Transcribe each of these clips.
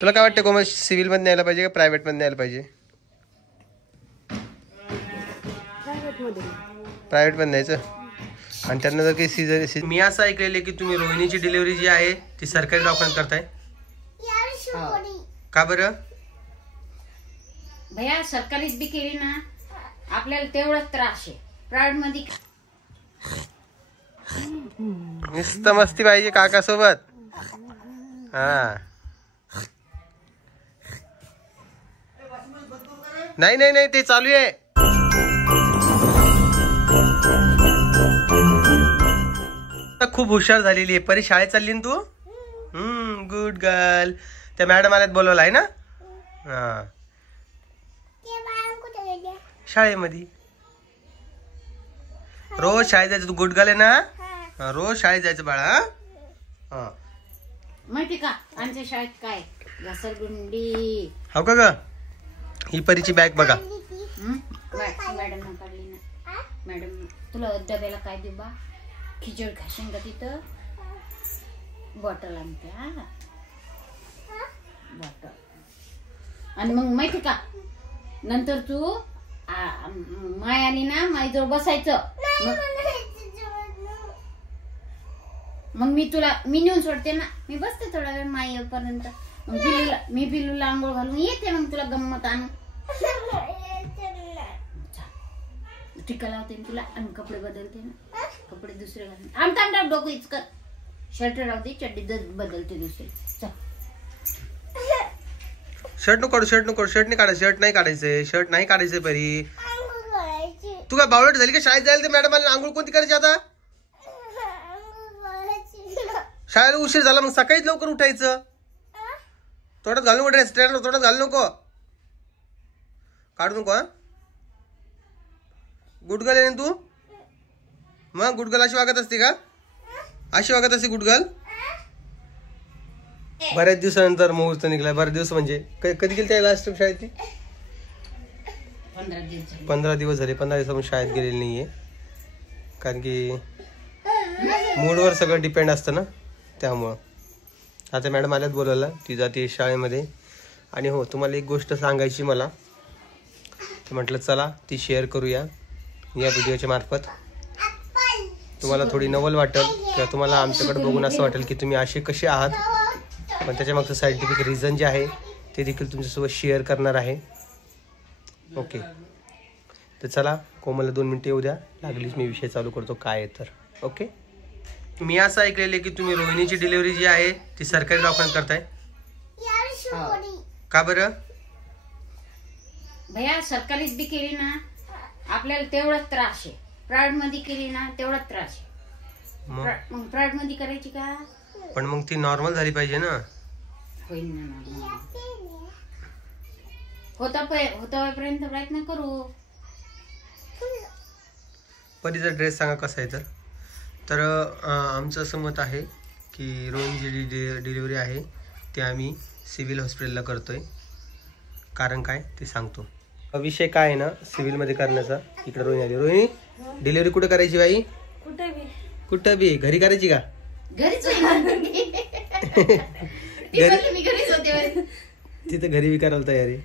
तुला काय वाटतं कोमल, सिव्हिल मध्ये न्यायला पाहिजे का प्रायव्हेट मध्ये न्यायला पाहिजे? प्रायव्हेट मध्ये न्यायचं. आणि त्यांना जर काही सीजर, मी असं ऐकलेलं की तुम्ही रोहिणीची डिलिव्हरी जी आहे ती सरकारी दवाखान्यात करताय का बरं? भैया सरकारीच बी केली ना आपल्याला तेवढाच त्रास आहे. प्रायव्हेट मध्ये नुसतं मस्ती पाहिजे काका सोबत. हा नाही नाही नाही ते चालू आहे. खूप हुशार झालेली आहे परी. शाळेत चालली ना तू? Good girl. त्या मॅडम आल्यात बोलवलं आहे ना? हा शाळेमध्ये. रोज शाळेत जायचं. तू गुड गर्ल आहे ना? रोज शाळेत जायचं बाळा. हा माहिती का आमच्या शाळेत काय घसरगुंडी. हो का ग? ही परीची बॅग बघा. मॅडम काढली ना. मॅडम तुला डब्याला काय देऊ बा? खिचड खाशीन का तिथं? बॉटल आणते. हा बॉटल. आणि मग माहिती का नंतर तू माय आली ना माईजवळ बसायचं. मग मी नेऊन सोडते ना. मी बसते थोडा वेळ माई येईपर्यंत. मग मी पिल्लूला आंघोळ घालून येते. मग तुला गंमत आणू टिका लावते तुला आणि कपडे बदलते ना. कपडे दुसरे घालून आमटा डोकं इचकत. शर्ट राहते चड्डी बदलते दुसरी. शर्ट नको काढू. शर्ट नाही काढायचं. शर्ट नाही काढायचंय. शर्ट नाही काढायचंय परी. तू काय बावळट झाली का? शाळेत जायला ते मॅडम आले. आंघोळ कोणती करायची आता? शाळेला उशीर झाला मग सकाळीच लवकर उठायचं. तोंडात घालू नको ड्रेस. तोंडात घालू नको. काढू नको. गुडगल आहे ना तू? मग गुडगल अशी वागत असते का? अशी वागत असते गुडगल? बऱ्याच दिवसानंतर मुहूर्त निघलाय. बरेच दिवस म्हणजे कधी गेली त्या लास्ट शाळेत ती? 15 दिवस झाले. 15 दिवसापासून शाळेत गेलेली नाहीये. कारण की मूडवर सगळं डिपेंड असतं ना, त्यामुळं. आता मॅडम आल्यात बोलायला. ती जाते शाळेमध्ये. आणि हो तुम्हाला एक गोष्ट सांगायची मला. तर म्हटलं चला ती शेअर करूया या व्हिडिओच्या मार्फत. तुम्हाला थोडी नवल वाटेल किंवा तुम्हाला आमच्याकडे बघून असं वाटेल की तुम्ही असे कसे आहात. पण त्याच्यामागचं सायंटिफिक रिझन जे आहे ते देखील तुमच्यासोबत शेअर करणार आहे. ओके तर चला कोमलला 2 मिनिटं येऊ द्या. लागलीच मी विषय चालू करतो काय आहे तर. ओके. मी असं ऐकलेलं की तुम्ही रोहिणीची डिलिव्हरी जी आहे ती सरकारी दवाखान्यात करताय का बरं? भैया सरकारीच बी केली ना आपल्याला तेवढाच त्रास आहे. प्रायव्हेट मध्ये केली ना तेवढाच त्रास आहे. मग प्रायव्हेट मध्ये करायची का? पण मग ती नॉर्मल झाली पाहिजे ना. होईल ना. होतापर्यंत प्रयत्न करू. परीचा ड्रेस सांगा कसा आहे तर आमचं असं मत आहे की रोहिणीची डिलिव्हरी आहे ते आम्ही सिव्हिल हॉस्पिटलला करतोय. कारण काय ते सांगतो. विषय काय आहे ना सिव्हिलमध्ये करण्याचा. इकडे रोहिणी आली. रोहिणी डिलिव्हरी कुठे करायची बाई? कुठं बी घरी करायची का? तिथं घरी बी करायला तयारी.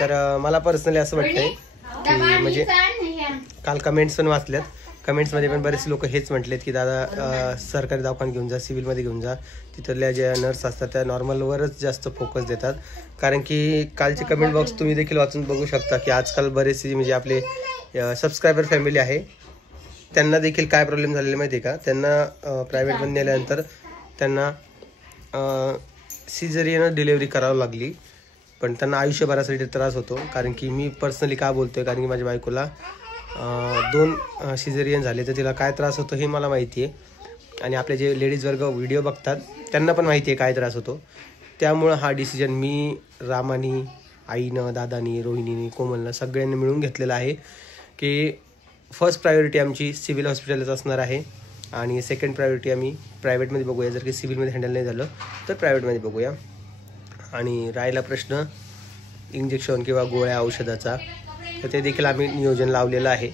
तर मला पर्सनली असं वाटतंय की म्हणजे काल कमेंट्स पण वाचल्यात. कमेंट्समध्ये पण बरेच लोक हेच म्हटलेत की दादा सरकारी दवाखान्यात घेऊन जा, सिव्हिलमध्ये घेऊन जा. तिथल्या ज्या नर्स असतात त्या नॉर्मलवरच जास्त फोकस देतात. कारण की कालचे कमेंट बॉक्स तुम्ही देखील वाचून बघू शकता की आजकाल बरेचसे म्हणजे आपले सबस्क्रायबर फॅमिली आहे त्यांना देखील काय प्रॉब्लेम झालेले माहिती आहे का? त्यांना प्रायव्हेटमध्ये नेल्यानंतर त्यांना सिझेरियन डिलिव्हरी करावी लागली. पण त्यांना आयुष्यभरासाठी त्रास होतो. कारण की मी पर्सनली का बोलतोय कारण की माझ्या बायकोला 2 सिझेरियन झाले तर तिला काय त्रास होतो हे मला माहिती आहे. आणि आपले जे लेडीज वर्ग व्हिडिओ बघतात त्यांना पण माहिती आहे काय त्रास होतो. त्यामुळं हा डिसिजन मी, रामानी, आईनं, दादानी, रोहिणीनी, कोमलनं सगळ्यांनी मिळून घेतलेला आहे की फर्स्ट प्रायोरिटी आमची सिव्हिल हॉस्पिटलच असणार आहे. आणि सेकंड प्रायोरिटी आम्ही प्रायव्हेटमध्ये बघूया. जर की सिव्हिलमध्ये हँडल नाही झालं तर प्रायव्हेटमध्ये बघूया. आणि राहिला प्रश्न इंजेक्शन किंवा गोळ्या औषधाचा तर ते देखील आम्ही नियोजन लावलेलं आहे.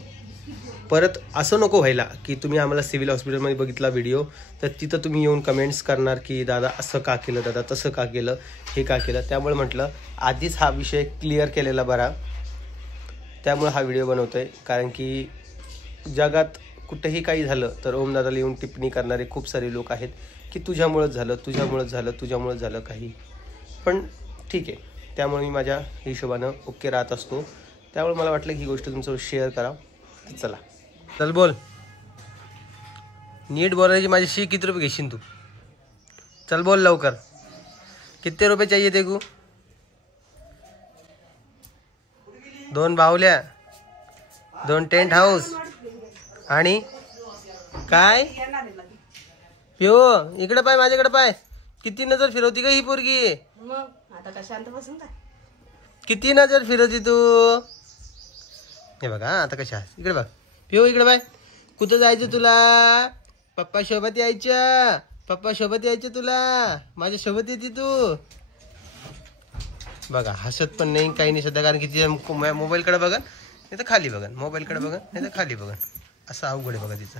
परत असं नको व्हायला की तुम्ही आम्हाला सिव्हिल हॉस्पिटलमध्ये बघितला व्हिडिओ तर तिथं तुम्ही येऊन कमेंट्स करणार की दादा असं का केलं, दादा तसं का केलं, हे का केलं. त्यामुळे म्हटलं आधीच हा विषय क्लिअर केलेला बरा. त्यामुळे हा व्हिडिओ बनवतोय. कारण की जगात कुठेही काही झालं तर ओमदादाला येऊन टिप्पणी करणारे खूप सारे लोक आहेत की तुझ्यामुळंच झालं, तुझ्यामुळंच झालं, तुझ्यामुळंच झालं काही. पण ठीक आहे, त्यामुळे मी माझ्या हिशोबानं ओके राहत असतो. त्यामुळे मला वाटलं की ही गोष्ट तुमच्यासोबत शेअर करा. चला चल बोल, नीट बोलायची माझ्याशी. किती रुपये घेशील तू? चल बोल लवकर. किती रुपये चाहिए ते को? 2 बाहुल्या, 2 टेंट हाऊस आणि काय पिओ. इकडे पाय, माझ्याकडे पाय. किती नजर फिरवती का ही पोरगी? मग आता का शांत बसून काय? किती नजर फिरवती तू? हे बघा आता कशा. इकडे बघ पिओ, इकडे बाय. कुठं जायचं तुला? पप्पा सोबत यायचं, पप्पा सोबत यायचं तुला. माझ्या सोबत येते तू. बघा हसत पण नाही, काही नाही सध्या. कारण की तिच्या मोबाईलकडे बघा नाही तर खाली बघा, मोबाईलकडे बघा नाही तर खाली बघा. असं अवघड आहे बघा तिचं.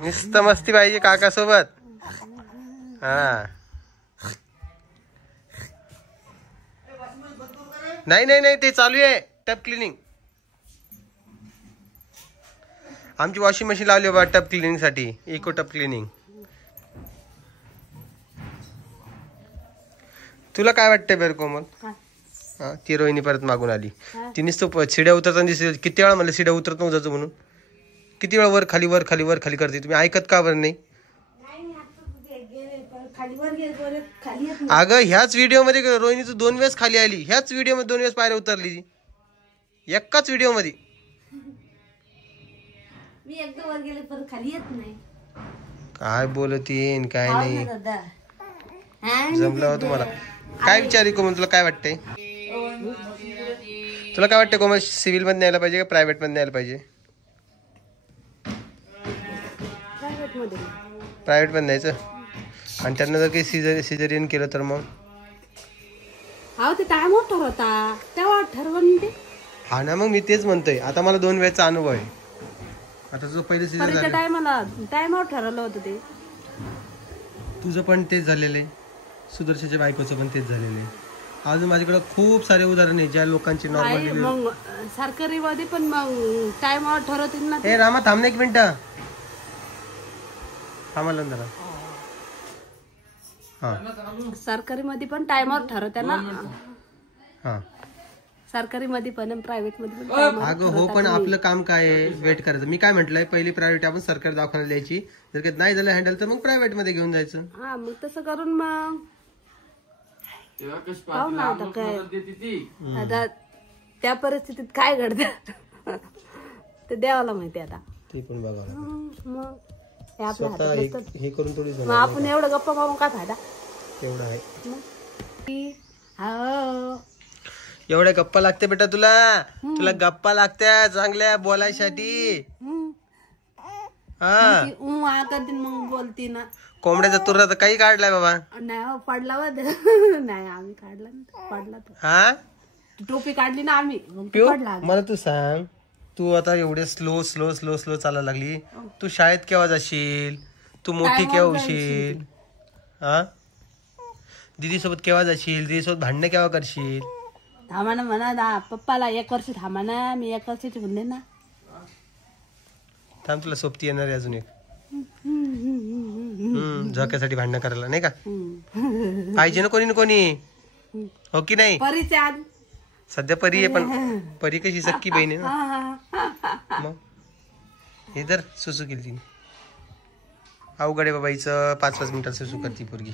नुसतं मस्ती पाहिजे काका सोबत. हा नाही नाही नाही, ते चालू आहे टब क्लिनिंग. आमची वॉशिंग मशीन लावली बाबा टब क्लिनिंग साठी, इको टब क्लिनिंग. तुला काय वाटतंय बरं कोमल? हा, ती रोहिणी परत मागून आली. तिनेच तो शिड्या उतरताना दिसली. किती वेळा मला शिड्या उतरत नव्हतं म्हणून. किती वेळा वर खाली वर खाली वर खाली करते. तुम्ही ऐकत का बरं नाही? अगं ह्याच व्हिडिओ मध्ये रोहिणी तू 2 वेळेस खाली आली. ह्याच व्हिडिओ मध्ये 2 वेळेस पायऱ्या उतरली. एकाच व्हिडिओ मध्ये. मी एकदा वर गेले पण खाली येत नाही. काय बोलतीन काय नाही. जमलं तुम्हाला. काय विचारी कोमल, तुला काय वाटतंय? तुला काय वाटतं कोमल, सिव्हिल मध्ये न्यायला पाहिजे का प्रायव्हेट मध्ये न्यायला पाहिजे? प्रायव्हेट मध्ये न्यायचं. आणि त्यांना जर काही सिझेरियन केलं तर मग? ते टाइमवर ठरवता तेव्हा ठरवून ते. हा ना, मग मी तेच म्हणतोय. आता मला 2 वेळेचा अनुभव आहे. आता जो पहिले सिझर टायमाला टाइमवर ठरवलं होतं ते. तुझं पण तेच झालेलं आहे, सुदर्शनच्या बायकोचं पण तेच झालेलं आहे. अजून माझ्याकडे खूप सारे उदाहरण आहे ज्या लोकांचे नॉर्मल. मग सरकारी मध्ये पण मग टाइमवर ठरवतील ना. ए रामा थांब ना 1 मिनिट. थांबायला जरा. हा सरकारी मध्ये पण टाइमवर ठरवते ना. हा सरकारी मध्ये पण प्रायव्हेट मध्ये पण. अगं हो, पण आपलं काम काय आहे? वेट करायचं. मी काय म्हटलंय, पहिली प्रायव्हेट आपण सरकारी दवाखान्यात द्यायची. जर काही नाही झालं हँडल तर मग प्रायव्हेट मध्ये घेऊन जायचं. हा मग तसं करून मग पाहू ना आता काय. आता त्या परिस्थितीत काय घडतं ते देवाला माहिती. आता ते पण बघा. मग हे आपल्या स्वतः हातात हे करून थोडी मग आपण एवढं गप्पा मारून काय फायदा? तेवढं आहे. हो एवढ्या गप्पा लागते बेटा तुला. तुला गप्पा लागत्या चांगल्या बोलायसाठी. हा मग बोलती ना. कोंबड्याचा तुरा तर काही काढलाय बाबा. नाही पडला नाही आम्ही काढला पडला तो. हा टोपी काढली ना आम्ही. मला तू सांग, तू आता एवढे स्लो स्लो स्लो स्लो चालायला लागली. तू शाळेत केव्हा जाशील? तू मोठी केव्हा होशील? हा दीदी सोबत केव्हा जाशील? दीदी सोबत भांडणं केव्हा करशील? थांबा ना म्हणा पप्पाला 1 वर्ष थांबा ना. मी 1 वर्षाची म्हणले ना. थांब तुला सोबती येणार आहे अजून एक. झोक्यासाठी भांडणं करायला नाही का पाहिजे ना कोणी ना कोणी. हो की नाही? सध्या परी आहे पण परी कशी सक्की बहीण आहे ना. मग इधर सुसू केली तिने. अवघड आहे बाबा हिचं. 5-5 मिनिटात सुसू करते पोरगी.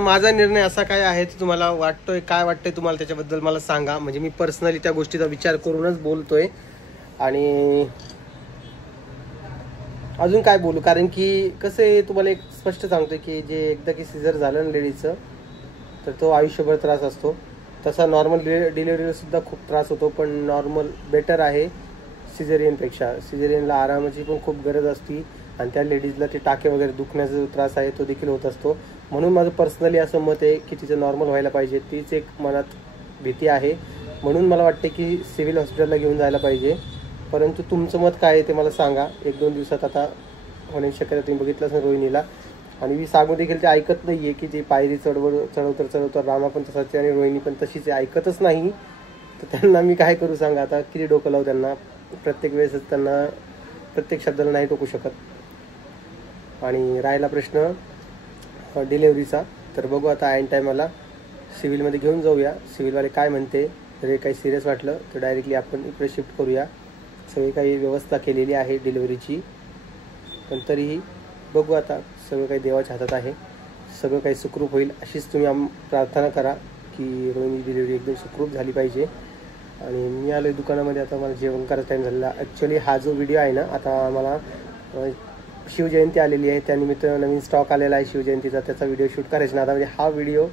माझा निर्णय असा काय आहे तुम्हाला वाटतोय, काय वाटतंय तुम्हाला त्याच्याबद्दल मला सांगा. म्हणजे मी पर्सनली त्या गोष्टीचा विचार करूनच बोलतोय. आणि अजून काय बोलू, कारण की कसं आहे तुम्हाला एक स्पष्ट सांगतोय की जे एकदा की सिझर झालं ना लेडीजचं तर तो आयुष्यभर त्रास असतो. तसा नॉर्मल डिलिव्हरीला सुद्धा खूप त्रास होतो. पण नॉर्मल बेटर आहे सिझेरियनपेक्षा. सिझेरियनला आरामाची पण खूप गरज असते. आणि त्या लेडीजला ते टाके वगैरे दुखण्याचा जो त्रास आहे तो देखील होत असतो. म्हणून माझं पर्सनली असं मत आहे की तिचं नॉर्मल व्हायला पाहिजे. तीच एक मनात भीती आहे, म्हणून मला वाटते की सिव्हिल हॉस्पिटलला घेऊन जायला पाहिजे. परंतु तुमचं मत काय आहे ते मला सांगा. 1-2 दिवसात आता होण्याची शक्यता तुम्ही बघितलंच ना रोहिणीला. आणि मी सांगू देखील ते ऐकत नाही आहे की जी पायरी चढवतर रामा पण तसाच आहे आणि रोहिणी पण तशीच आहे, ऐकतच नाही. तर त्यांना मी काय करू सांगा. आता किती डोकं लावू त्यांना. प्रत्येक वेळेस त्यांना प्रत्येक शब्दाला नाही टोकू शकत. आणि राहिला प्रश्न डिलेवरीचा, तर बघू आता ऐन टायमाला सिव्हिलमध्ये घेऊन जाऊया. सिव्हिलवाले काय म्हणते, जर काही सिरियस वाटलं तर डायरेक्टली आपण इकडे शिफ्ट करूया. सगळी काही व्यवस्था केलेली आहे डिलिव्हरीची, पण तरीही बघू आता. सगळं काही देवाच्या हातात आहे. सगळं काही सुखरूप होईल अशीच तुम्ही प्रार्थना करा की रोहिणी डिलिव्हरी एकदम सुखरूप झाली पाहिजे. आणि मी आलो दुकानामध्ये. आता मला जेवण करायचा टाईम झालेला. ॲक्च्युली हा जो व्हिडिओ आहे ना, आता मला शिवजयंती आलेली आहे, त्यानिमित्त नवीन स्टॉक आलेला आहे शिवजयंतीचा, त्याचा व्हिडिओ शूट करायचा ना. आता म्हणजे हा व्हिडिओ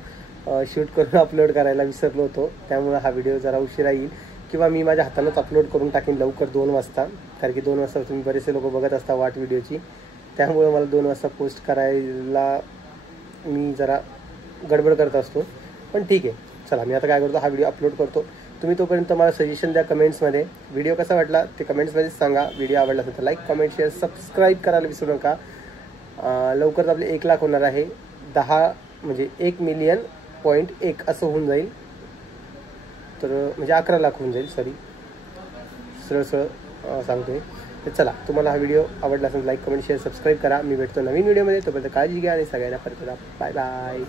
शूट करून अपलोड करायला विसरलो होतो, त्यामुळे हा व्हिडिओ जरा उशिरा येईल किंवा मी माझ्या हातानंच अपलोड करून टाकीन लवकर 2 वाजता. कारण की 2 वाजता तुम्ही बरेचसे लोक बघत असता वाट व्हिडिओची, त्यामुळे मला 2 वाजता पोस्ट करायला मी जरा गडबड करत असतो. पण ठीक आहे, चला मी आता काय करतो, हा व्हिडिओ अपलोड करतो. तुम्ही तोपर्यंत मला सजेशन द्या कमेंट्समध्ये. व्हिडिओ कसा वाटला ते कमेंट्समध्येच सांगा. व्हिडिओ आवडला असेल तर लाईक, कमेंट, शेअर, सबस्क्राईब करायला विसरू नका. लवकरच आपले 1 लाख होणार आहे. 10 म्हणजे 1,000,000.1 असं होऊन जाईल. तर म्हणजे 11 लाख होऊन जाईल. सॉरी, सरळ सांगतोय. तर चला, तुम्हाला हा व्हिडिओ आवडला असेल लाईक, कमेंट, शेअर, सबस्क्राईब करा. मी भेटतो नवीन व्हिडिओमध्ये. तोपर्यंत काळजी घ्या आणि सगळ्यांना परत बाय बाय.